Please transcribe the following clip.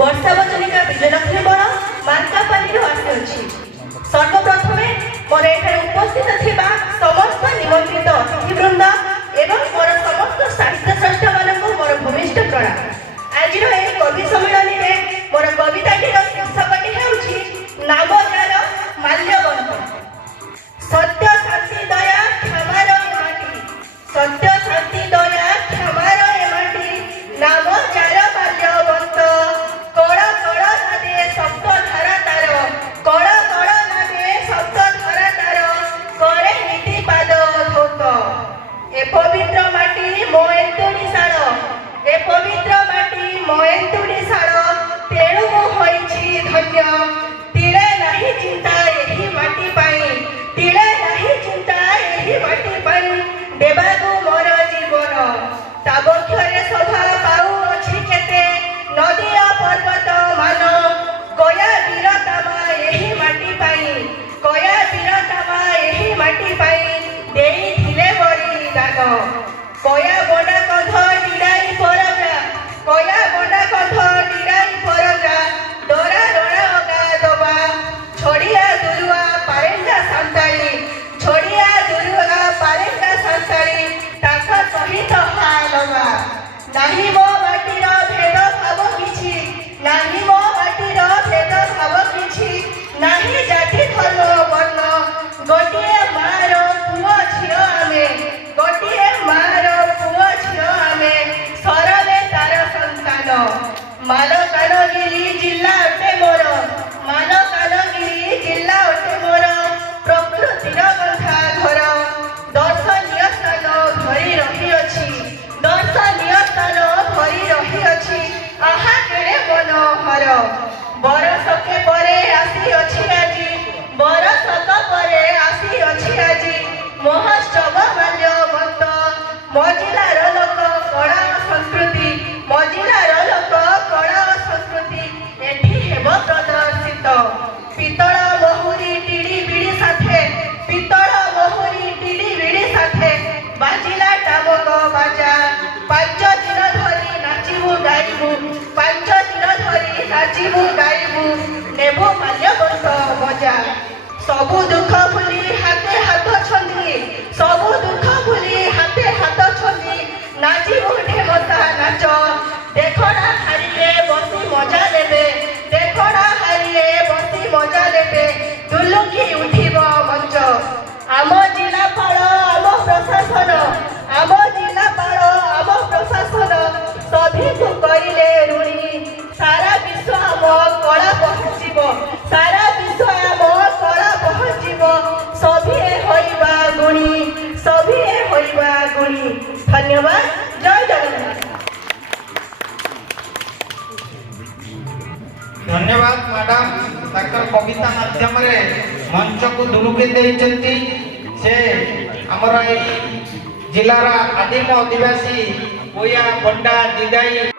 वर्षा बचनिका विजयलक्ष्मी बड़ मार्कापाली आसी सर्वप्रथमे मोर एठारे उपस्थित थिबा समस्त निमंत्रित अतिथिवृंद एवं मोर समस्त साहित्य स्रष्टा मानक मोर भूमिष्ठ प्रणाम। आज कवि सम्मेलन में मोर कविताटीर शीर्षकटी हेउछि नाम जार माल्यवंत। सत्य शांति दया क्षमार ए माटी, सत्य शांति दया क्षमार ए माटी, नाम जार माल्यवंत। कड़ कड़ नादे सप्त धारा तार, कड़ कड़ नादे सप्त धारा तार, करे नीति पाद धौत। ए पवित्र माटी मो एंतुड़ी शाल, ए पवित्र माटी मो एंतुड़ी शाल, तेणु मु होइछि धन्य। तिले नाही चिंता एही माटी पाई, तिले नाही चिंता एही माटी पाई, देबागु मोर जीवन। ताबक्षरे शोभा पाऊ अछि केते, नदिया पर्वत मान, कया वीरतामा एही माटी पाई, कया वीरतामा एही माटी पाई, देई थिले बड़ी दाग। कया बड़ा कथ डिराई परजा, कया बड़ा कथ डिराई परजा, डरा डरा अगा दबा, छोड़िया दुरुआ पारेंगा सांताली, छोड़िया दुरुआ पारेंगा सांताली, ताका सहित हालवा। नाही मो माटीर भेद भाव किछि, नाही मो माटीर भेद भाव किछि, नाही जाति धर्म वर्ण, गोटिए मार पुओ झियो आमे, गोटिए मार पुओ झियो आमे, सरले तार संतान। मालकानगिरी जिल्ला अटे मोर, मालकानगिरी जिल्ला अटे मोर, प्रकृतिर गंथा घर, दर्शनीय स्थान भरी रही अछि, दर्शनीय स्थान भरी रही अछि, आहा केड़े मनोहर। बरसके परे आसी अछि आजी, बरसक परे आसी अछि आजी, महोत्सव माल्यवंत। मजिलार लोक कला संस्कृति, मजिलार लोक कला संस्कृति एठी हेब प्रदर्शित। पितळ बहुरी टिड़ी बिड़ी साथे, पितळ बहुरी टिड़ी बिड़ी साथे, बाजिला टाबक बाजा। 5 दिन धरी नाचिबु गाइबु, 5 दिन धरी नाचिबु गाइबु, नेबु माल्यवंत मजा। सबु दुख भूली हाथे हाथ छंदी, सबु दुख भूली हाथे हाथ छंदी, नाचिबु ढेमता नाच। देखड़ा हारिले बसी मजा लेबे, देखड़ा हारिले बसी मजा लेबे, दुलुकी उठिब मंच। आम जिलापाल आम प्रशासन, आम जिलापाल आम प्रशासन, सभी करिले ऋणी। सारा विश्व आम कला पहुँचब, सारा विश्व आम कला पहुँचब, सभी होइबा गुणी, सभी होइबा गुणी। धन्यवाद। जय जगन्नाथ। धन्यवाद मैडम, ताकर कविता माध्यम रे मंच को दुलुके देइचंती। से हमर ए जिलार आदिम आदिवासी कोया बंडा दिदाई